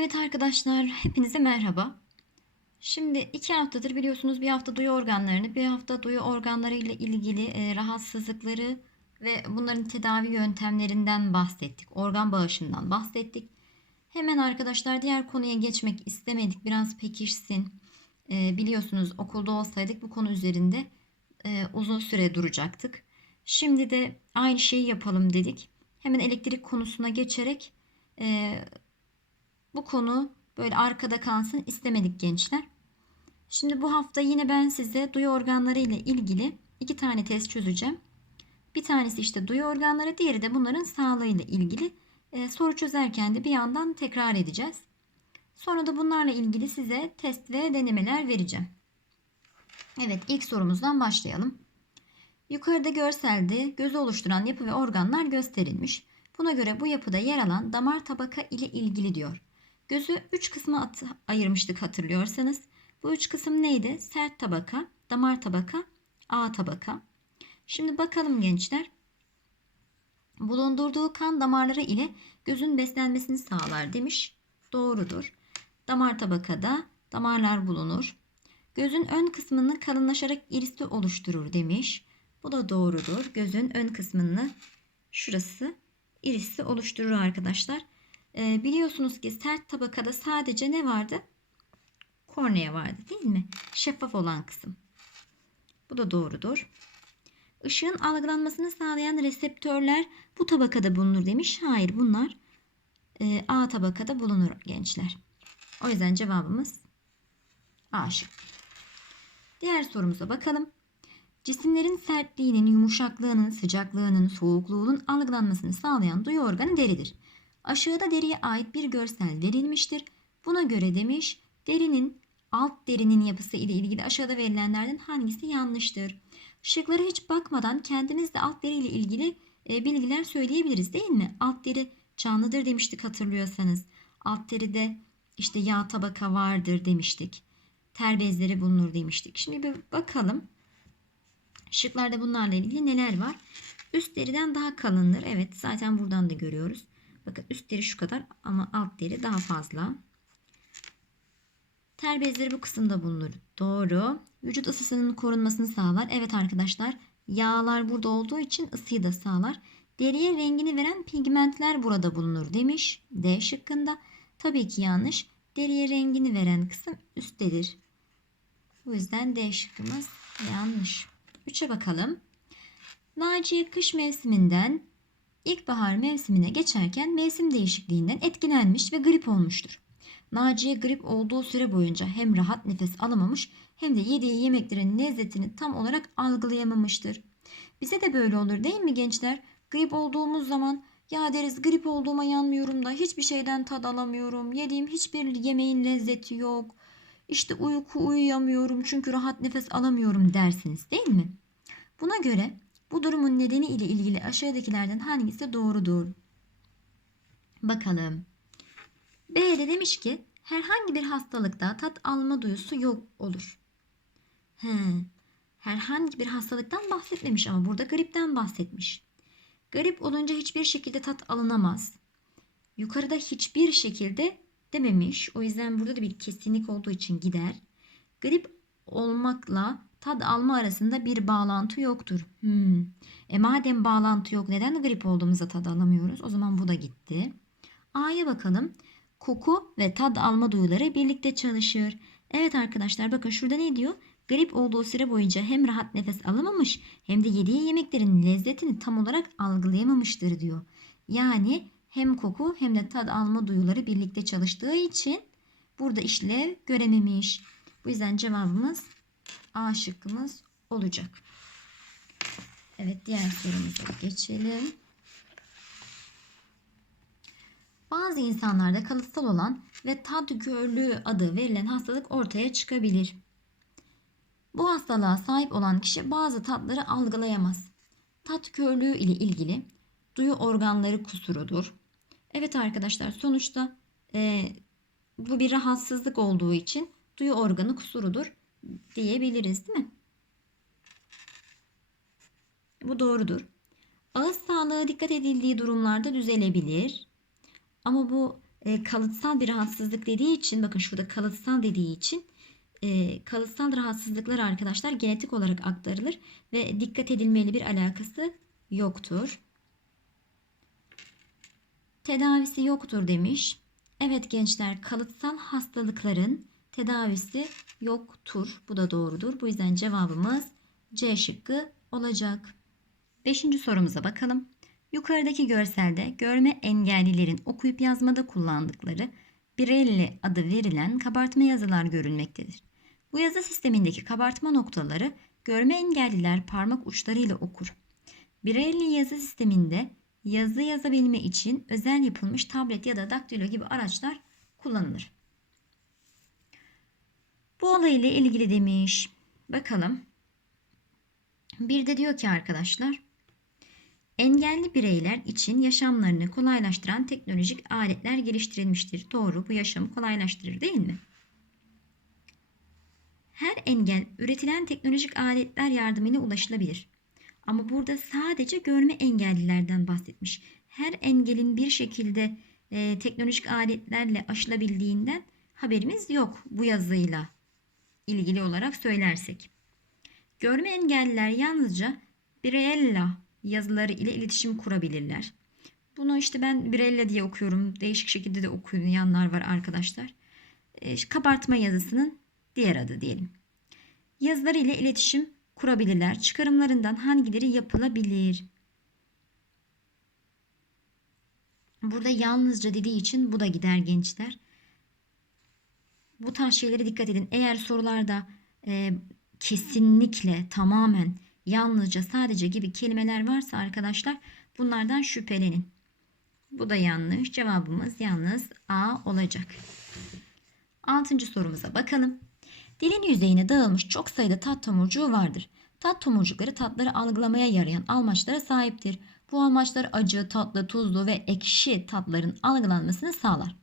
Evet arkadaşlar, hepinize merhaba. Şimdi iki haftadır biliyorsunuz bir hafta duyu organlarını, bir hafta duyu organları ile ilgili e, rahatsızlıkları ve bunların tedavi yöntemlerinden bahsettik. Organ bağışından bahsettik. Hemen arkadaşlar diğer konuya geçmek istemedik. Biraz pekişsin. E, biliyorsunuz okulda olsaydık bu konu üzerinde e, uzun süre duracaktık. Şimdi de aynı şeyi yapalım dedik. Hemen elektrik konusuna geçerek e, bu konu böyle arkada kalsın istemedik gençler. Şimdi bu hafta yine ben size duyu organları ile ilgili iki tane test çözeceğim. Bir tanesi işte duyu organları, diğeri de bunların sağlığı ile ilgili. Ee, soru çözerken de bir yandan tekrar edeceğiz. Sonra da bunlarla ilgili size test ve denemeler vereceğim. Evet ilk sorumuzdan başlayalım. Yukarıda görselde gözü oluşturan yapı ve organlar gösterilmiş. Buna göre bu yapıda yer alan damar tabaka ile ilgili diyor. Gözü 3 kısma ayırmıştık hatırlıyorsanız. Bu üç kısım neydi? Sert tabaka, damar tabaka, ağ tabaka. Şimdi bakalım gençler. Bulundurduğu kan damarları ile gözün beslenmesini sağlar demiş. Doğrudur. Damar tabakada damarlar bulunur. Gözün ön kısmını kalınlaşarak irisi oluşturur demiş. Bu da doğrudur. Gözün ön kısmını şurası irisi oluşturur arkadaşlar. Ee, biliyorsunuz ki sert tabakada sadece ne vardı? Kornea vardı değil mi? Şeffaf olan kısım. Bu da doğrudur. Işığın algılanmasını sağlayan reseptörler bu tabakada bulunur demiş. Hayır bunlar e, A tabakada bulunur gençler. O yüzden cevabımız A şıkkı. Diğer sorumuza bakalım. Cisimlerin sertliğinin, yumuşaklığının, sıcaklığının, soğukluğunun algılanmasını sağlayan duyu organı deridir. Aşağıda deriye ait bir görsel verilmiştir. Buna göre demiş derinin alt derinin yapısı ile ilgili aşağıda verilenlerden hangisi yanlıştır? Şıklara hiç bakmadan kendimiz de alt deri ile ilgili e, bilgiler söyleyebiliriz değil mi? Alt deri canlıdır demiştik hatırlıyorsanız. Alt deride işte yağ tabaka vardır demiştik. Ter bezleri bulunur demiştik. Şimdi bir bakalım. Şıklarda bunlarla ilgili neler var? Üst deriden daha kalındır. Evet zaten buradan da görüyoruz. Bakın üst deri şu kadar ama alt deri daha fazla. Ter bezleri bu kısımda bulunur. Doğru. Vücut ısısının korunmasını sağlar. Evet arkadaşlar yağlar burada olduğu için ısıyı da sağlar. Deriye rengini veren pigmentler burada bulunur demiş. D şıkkında. Tabii ki yanlış. Deriye rengini veren kısım üsttedir. Bu yüzden D şıkkımız yanlış. 3'e bakalım. Naciye kış mevsiminden ilkbahar mevsimine geçerken mevsim değişikliğinden etkilenmiş ve grip olmuştur. Naciye grip olduğu süre boyunca hem rahat nefes alamamış hem de yediği yemeklerin lezzetini tam olarak algılayamamıştır. Bize de böyle olur değil mi gençler? Grip olduğumuz zaman ya deriz grip olduğuma yanmıyorum da hiçbir şeyden tad alamıyorum. Yediğim hiçbir yemeğin lezzeti yok. İşte uyku uyuyamıyorum çünkü rahat nefes alamıyorum dersiniz değil mi? Buna göre bu durumun nedeni ile ilgili aşağıdakilerden hangisi doğrudur? Bakalım. B'de demiş ki herhangi bir hastalıkta tat alma duyusu yok olur. He, herhangi bir hastalıktan bahsetmemiş ama burada gripten bahsetmiş. Grip olunca hiçbir şekilde tat alınamaz. Yukarıda hiçbir şekilde dememiş. O yüzden burada da bir kesinlik olduğu için gider. Grip olmakla tad alma arasında bir bağlantı yoktur. Hmm. E madem bağlantı yok neden grip olduğumuzda tad alamıyoruz? O zaman bu da gitti. A'ya bakalım. Koku ve tad alma duyuları birlikte çalışır. Evet arkadaşlar bakın şurada ne diyor? Grip olduğu süre boyunca hem rahat nefes alamamış hem de yediği yemeklerin lezzetini tam olarak algılayamamıştır diyor. Yani hem koku hem de tad alma duyuları birlikte çalıştığı için burada işlev görememiş. Bu yüzden cevabımız A şıkkımız olacak. Evet diğer sorumuza geçelim. Bazı insanlarda kalıtsal olan ve tad körlüğü adı verilen hastalık ortaya çıkabilir. Bu hastalığa sahip olan kişi bazı tatları algılayamaz. Tat körlüğü ile ilgili duyu organları kusurudur. Evet arkadaşlar sonuçta e, bu bir rahatsızlık olduğu için duyu organı kusurudur diyebiliriz değil mi? Bu doğrudur. Ağız sağlığı dikkat edildiği durumlarda düzelebilir. Ama bu e, kalıtsal bir rahatsızlık dediği için bakın şurada kalıtsal dediği için e, kalıtsal rahatsızlıklar arkadaşlar genetik olarak aktarılır ve dikkat edilmeli bir alakası yoktur. Tedavisi yoktur demiş. Evet gençler kalıtsal hastalıkların tedavisi yoktur. Bu da doğrudur. Bu yüzden cevabımız C şıkkı olacak. Beşinci sorumuza bakalım. Yukarıdaki görselde görme engellilerin okuyup yazmada kullandıkları Braille adı verilen kabartma yazılar görülmektedir. Bu yazı sistemindeki kabartma noktaları görme engelliler parmak uçlarıyla okur. Braille yazı sisteminde yazı yazabilme için özel yapılmış tablet ya da daktilo gibi araçlar kullanılır. Bu olayla ilgili demiş. Bakalım. Bir de diyor ki arkadaşlar. Engelli bireyler için yaşamlarını kolaylaştıran teknolojik aletler geliştirilmiştir. Doğru bu yaşamı kolaylaştırır değil mi? Her engel üretilen teknolojik aletler yardımıyla ulaşılabilir. Ama burada sadece görme engellilerden bahsetmiş. Her engelin bir şekilde e, teknolojik aletlerle aşılabildiğinden haberimiz yok bu yazıyla ilgili olarak söylersek. Görme engelliler yalnızca Braille yazıları ile iletişim kurabilirler. Bunu işte ben Braille diye okuyorum. Değişik şekilde de okuyanlar var arkadaşlar. E, kabartma yazısının diğer adı diyelim. Yazıları ile iletişim kurabilirler. Çıkarımlarından hangileri yapılabilir? Burada yalnızca dediği için bu da gider gençler. Bu tarz şeylere dikkat edin. Eğer sorularda e, kesinlikle tamamen yalnızca sadece gibi kelimeler varsa arkadaşlar bunlardan şüphelenin. Bu da yanlış. Cevabımız yalnız A olacak. Altıncı sorumuza bakalım. Dilin yüzeyine dağılmış çok sayıda tat tomurcuğu vardır. Tat tomurcukları tatları algılamaya yarayan almaçlara sahiptir. Bu almaçlar acı, tatlı, tuzlu ve ekşi tatların algılanmasını sağlar.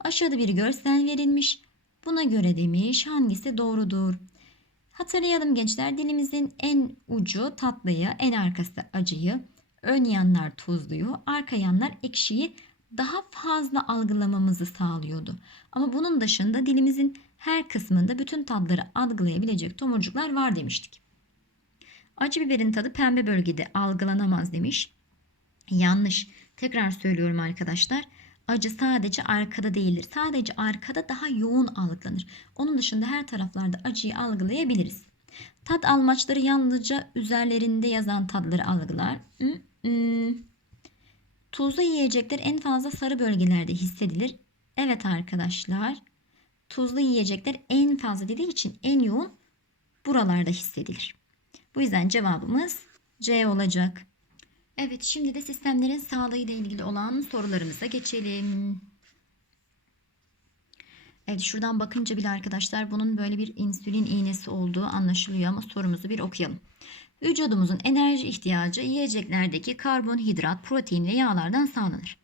Aşağıda bir görsel verilmiş. Buna göre demiş hangisi doğrudur? Hatırlayalım gençler dilimizin en ucu tatlıyı, en arkası acıyı, ön yanlar tuzluyu, arka yanlar ekşiyi daha fazla algılamamızı sağlıyordu. Ama bunun dışında dilimizin her kısmında bütün tatları algılayabilecek tomurcuklar var demiştik. Acı biberin tadı pembe bölgede algılanamaz demiş. Yanlış. Tekrar söylüyorum arkadaşlar. Acı sadece arkada değildir. Sadece arkada daha yoğun algılanır. Onun dışında her taraflarda acıyı algılayabiliriz. Tat almaçları yalnızca üzerlerinde yazan tatları algılar. Tuzlu yiyecekler en fazla sarı bölgelerde hissedilir. Evet arkadaşlar. Tuzlu yiyecekler en fazla dediği için en yoğun buralarda hissedilir. Bu yüzden cevabımız C olacak. Evet şimdi de sistemlerin sağlığı ile ilgili olan sorularımıza geçelim. Evet şuradan bakınca bile arkadaşlar bunun böyle bir insülin iğnesi olduğu anlaşılıyor ama sorumuzu bir okuyalım. Vücudumuzun enerji ihtiyacı yiyeceklerdeki karbonhidrat, protein ve yağlardan sağlanır.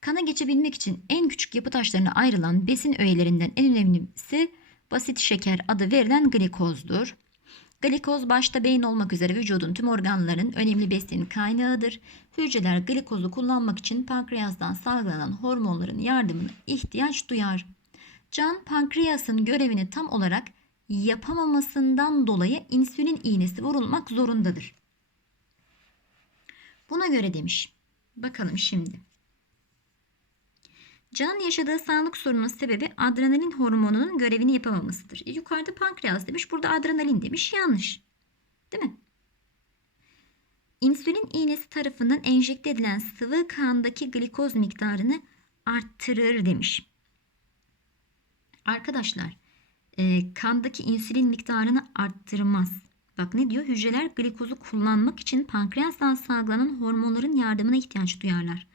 Kana geçebilmek için en küçük yapı taşlarına ayrılan besin öğelerinden en önemlisi basit şeker adı verilen glikozdur. Glikoz başta beyin olmak üzere vücudun tüm organların önemli besin kaynağıdır. Hücreler glikozu kullanmak için pankreastan salgılanan hormonların yardımına ihtiyaç duyar. Can pankreasın görevini tam olarak yapamamasından dolayı insülin iğnesi vurulmak zorundadır. Buna göre demiş. Bakalım şimdi. Canın yaşadığı sağlık sorununun sebebi adrenalin hormonunun görevini yapamamasıdır. E, yukarıda pankreas demiş, burada adrenalin demiş. Yanlış. Değil mi? İnsülin iğnesi tarafından enjekte edilen sıvı kandaki glikoz miktarını arttırır demiş. Arkadaşlar, e, kandaki insülin miktarını arttırmaz. Bak ne diyor? Hücreler glikozu kullanmak için pankreastan salgılanan hormonların yardımına ihtiyaç duyarlar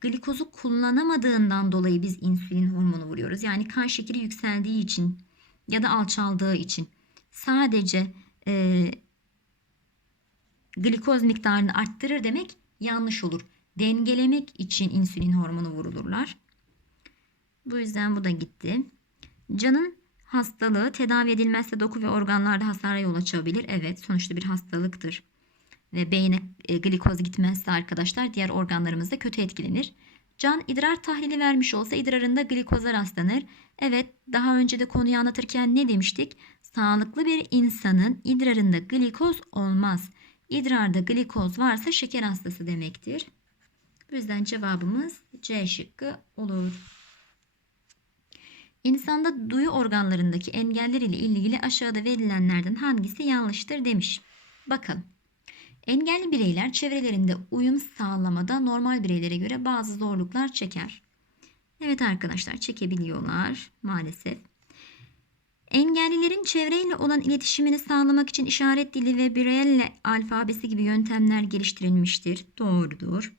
glikozu kullanamadığından dolayı biz insülin hormonu vuruyoruz. Yani kan şekeri yükseldiği için ya da alçaldığı için sadece e, glikoz miktarını arttırır demek yanlış olur. Dengelemek için insülin hormonu vurulurlar. Bu yüzden bu da gitti. Canın hastalığı tedavi edilmezse doku ve organlarda hasara yol açabilir. Evet sonuçta bir hastalıktır ve beyne e, glikoz gitmezse arkadaşlar diğer organlarımız da kötü etkilenir. Can idrar tahlili vermiş olsa idrarında glikoza rastlanır. Evet daha önce de konuyu anlatırken ne demiştik? Sağlıklı bir insanın idrarında glikoz olmaz. İdrarda glikoz varsa şeker hastası demektir. Bu yüzden cevabımız C şıkkı olur. İnsanda duyu organlarındaki engeller ile ilgili aşağıda verilenlerden hangisi yanlıştır demiş. Bakalım. Engelli bireyler çevrelerinde uyum sağlamada normal bireylere göre bazı zorluklar çeker. Evet arkadaşlar çekebiliyorlar maalesef. Engellilerin çevreyle olan iletişimini sağlamak için işaret dili ve Braille alfabesi gibi yöntemler geliştirilmiştir. Doğrudur.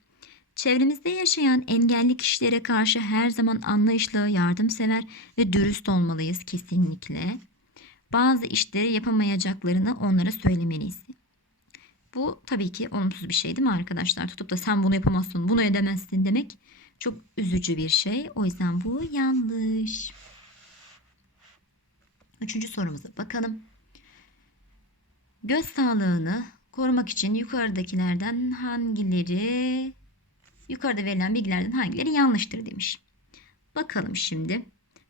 Çevremizde yaşayan engelli kişilere karşı her zaman anlayışlı, yardımsever ve dürüst olmalıyız kesinlikle. Bazı işleri yapamayacaklarını onlara söylemeliyiz. Bu tabii ki olumsuz bir şey değil mi arkadaşlar? Tutup da sen bunu yapamazsın, bunu edemezsin demek çok üzücü bir şey. O yüzden bu yanlış. Üçüncü sorumuza bakalım. Göz sağlığını korumak için yukarıdakilerden hangileri yukarıda verilen bilgilerden hangileri yanlıştır demiş. Bakalım şimdi.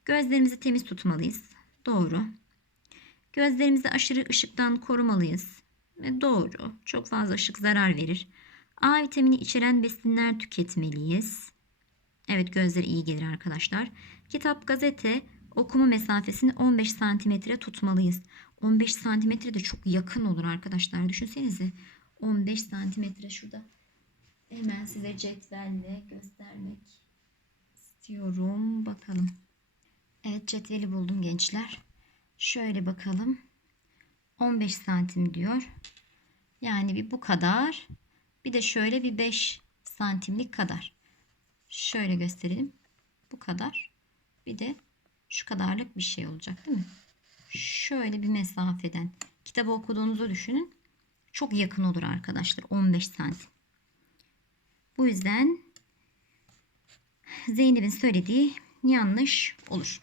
Gözlerimizi temiz tutmalıyız. Doğru. Gözlerimizi aşırı ışıktan korumalıyız. E, doğru. Çok fazla ışık zarar verir. A vitamini içeren besinler tüketmeliyiz. Evet gözlere iyi gelir arkadaşlar. Kitap, gazete, okuma mesafesini 15 santimetre tutmalıyız. 15 santimetre de çok yakın olur arkadaşlar. Düşünsenize 15 santimetre şurada. Hemen size cetvelle göstermek istiyorum. Bakalım. Evet cetveli buldum gençler. Şöyle bakalım. 15 santim diyor. Yani bir bu kadar. Bir de şöyle bir 5 santimlik kadar. Şöyle gösterelim. Bu kadar. Bir de şu kadarlık bir şey olacak değil mi? Şöyle bir mesafeden. Kitabı okuduğunuzu düşünün. Çok yakın olur arkadaşlar. 15 santim. Bu yüzden Zeynep'in söylediği yanlış olur.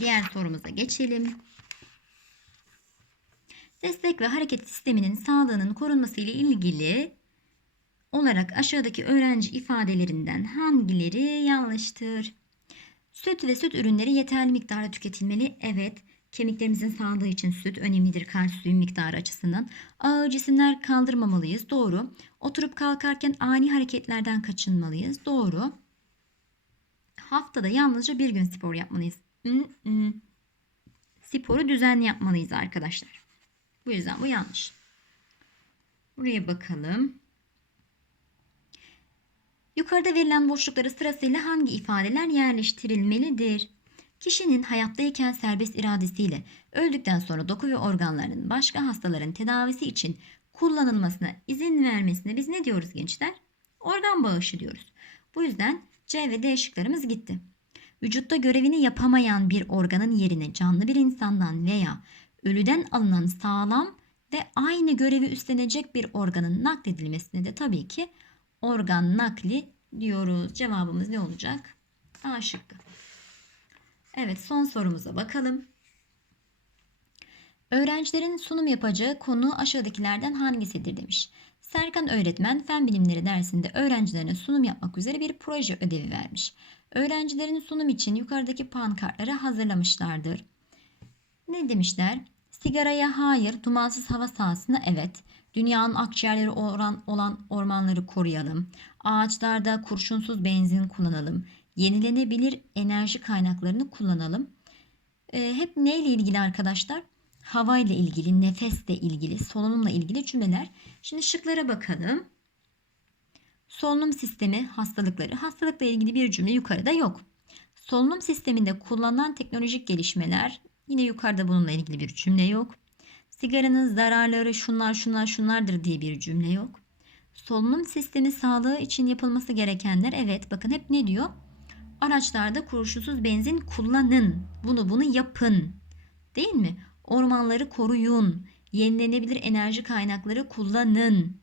Diğer sorumuza geçelim. Destek ve hareket sisteminin sağlığının korunması ile ilgili olarak aşağıdaki öğrenci ifadelerinden hangileri yanlıştır? Süt ve süt ürünleri yeterli miktarda tüketilmeli. Evet, kemiklerimizin sağlığı için süt önemlidir kalsiyum miktarı açısından. Ağır cisimler kaldırmamalıyız. Doğru. Oturup kalkarken ani hareketlerden kaçınmalıyız. Doğru. Haftada yalnızca bir gün spor yapmalıyız. Mm-mm. Sporu düzenli yapmalıyız arkadaşlar. Bu yüzden bu yanlış. Buraya bakalım. Yukarıda verilen boşlukları sırasıyla hangi ifadeler yerleştirilmelidir? Kişinin hayattayken serbest iradesiyle öldükten sonra doku ve organlarının başka hastaların tedavisi için kullanılmasına izin vermesine biz ne diyoruz gençler? Organ bağışı diyoruz. Bu yüzden C ve D şıklarımız gitti. Vücutta görevini yapamayan bir organın yerine canlı bir insandan veya ölüden alınan sağlam ve aynı görevi üstlenecek bir organın nakledilmesine de tabii ki organ nakli diyoruz. Cevabımız ne olacak? A şıkkı. Evet son sorumuza bakalım. Öğrencilerin sunum yapacağı konu aşağıdakilerden hangisidir demiş. Serkan öğretmen fen bilimleri dersinde öğrencilerine sunum yapmak üzere bir proje ödevi vermiş. Öğrencilerin sunum için yukarıdaki pankartları hazırlamışlardır. Ne demişler? Sigaraya hayır, dumansız hava sahasına evet. Dünyanın akciğerleri oran, olan ormanları koruyalım. Ağaçlarda kurşunsuz benzin kullanalım. Yenilenebilir enerji kaynaklarını kullanalım. E, hep neyle ilgili arkadaşlar? Hava ile ilgili, nefesle ilgili, solunumla ilgili cümleler. Şimdi şıklara bakalım. Solunum sistemi hastalıkları. Hastalıkla ilgili bir cümle yukarıda yok. Solunum sisteminde kullanılan teknolojik gelişmeler yine yukarıda bununla ilgili bir cümle yok. Sigaranın zararları şunlar şunlar şunlardır diye bir cümle yok. Solunum sistemi sağlığı için yapılması gerekenler evet bakın hep ne diyor? Araçlarda kurşunsuz benzin kullanın. Bunu bunu yapın. Değil mi? Ormanları koruyun. Yenilenebilir enerji kaynakları kullanın.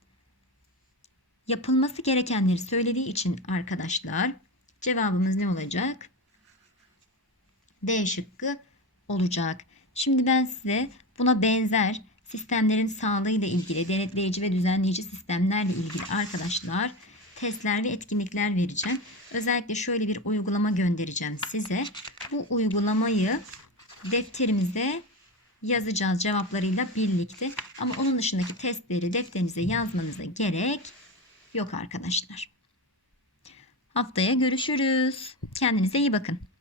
Yapılması gerekenleri söylediği için arkadaşlar cevabımız ne olacak? D şıkkı olacak. Şimdi ben size buna benzer sistemlerin sağlığıyla ilgili denetleyici ve düzenleyici sistemlerle ilgili arkadaşlar testler ve etkinlikler vereceğim. Özellikle şöyle bir uygulama göndereceğim size. Bu uygulamayı defterimize yazacağız cevaplarıyla birlikte. Ama onun dışındaki testleri defterinize yazmanıza gerek yok arkadaşlar. Haftaya görüşürüz. Kendinize iyi bakın.